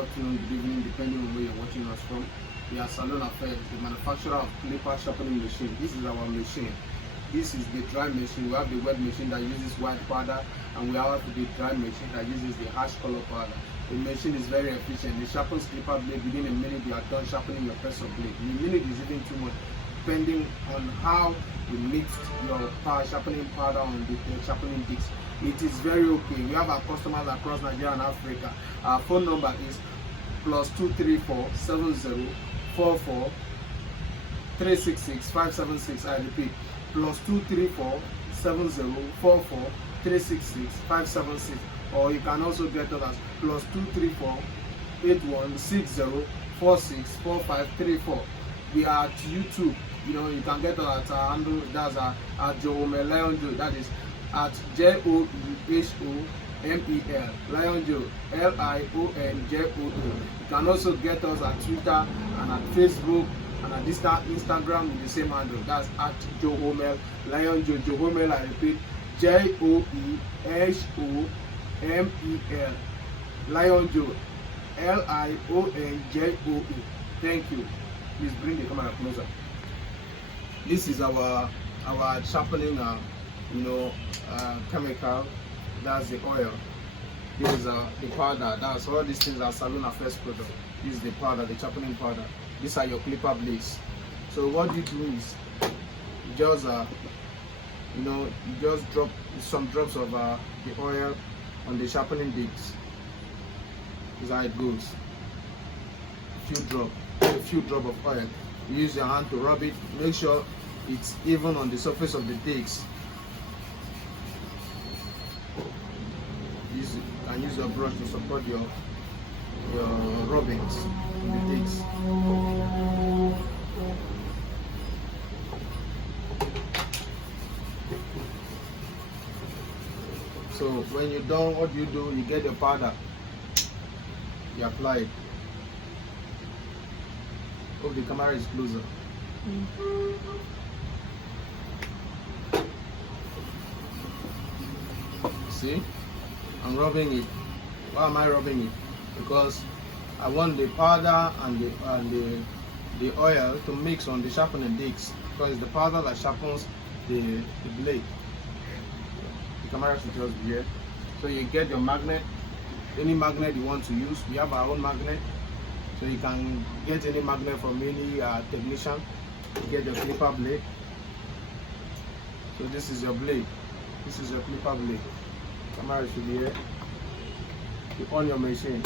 Afternoon, good evening, depending on where you're watching us from. We are Salon Affairs, the manufacturer of clipper sharpening machine. This is our machine. This is the dry machine. We have the wet machine that uses white powder, and we have the dry machine that uses the harsh color powder. The machine is very efficient. It sharpens clipper blade within a minute. You are done sharpening your press of blade. In a minute is even too much, depending on how you mixed your sharpening powder on the sharpening disc. It is very okay. We have our customers across Nigeria and Africa. Our phone number is +234 7044 366 576. I repeat, +234 7044 366 576. Or you can also get us as +234 8160 464534. We are at YouTube. You can get us at our handle. That's at Johomel Lion Joe. That is at JOEHOMEL Lion Joe LIONJOO. You can also get us at Twitter and at Facebook and at Instagram with the same handle. That's at Johomel Lion Joe. Johomel, I repeat, JOEHOMEL Lion Joe LIONJOE. Thank you. Please bring the camera closer. This is our sharpening chemical. That's the oil. This is the powder. That's all these things are Salon Affairs product. This is the powder, the sharpening powder. These are your clipper blades. So what you do is you just you just drop some drops of the oil on the sharpening disc. This is how it goes. A few drops of oil. You use your hand to rub it. Make sure it's even on the surface of the disc. You can use your brush to support your rubbings in the disc. So when you're done, what you do, you get the powder, you apply it. Hope the camera is closer. See, I'm rubbing it. Why am I rubbing it? Because I want the powder and the oil to mix on the sharpening disc, because it's the powder that sharpens the blade. The camera should just be here. So you get your magnet, any magnet you want to use. We have our own magnet, so you can get any magnet from any technician to get your clipper blade. So this is your blade. This is your clipper blade. Camera should be here. You on your machine.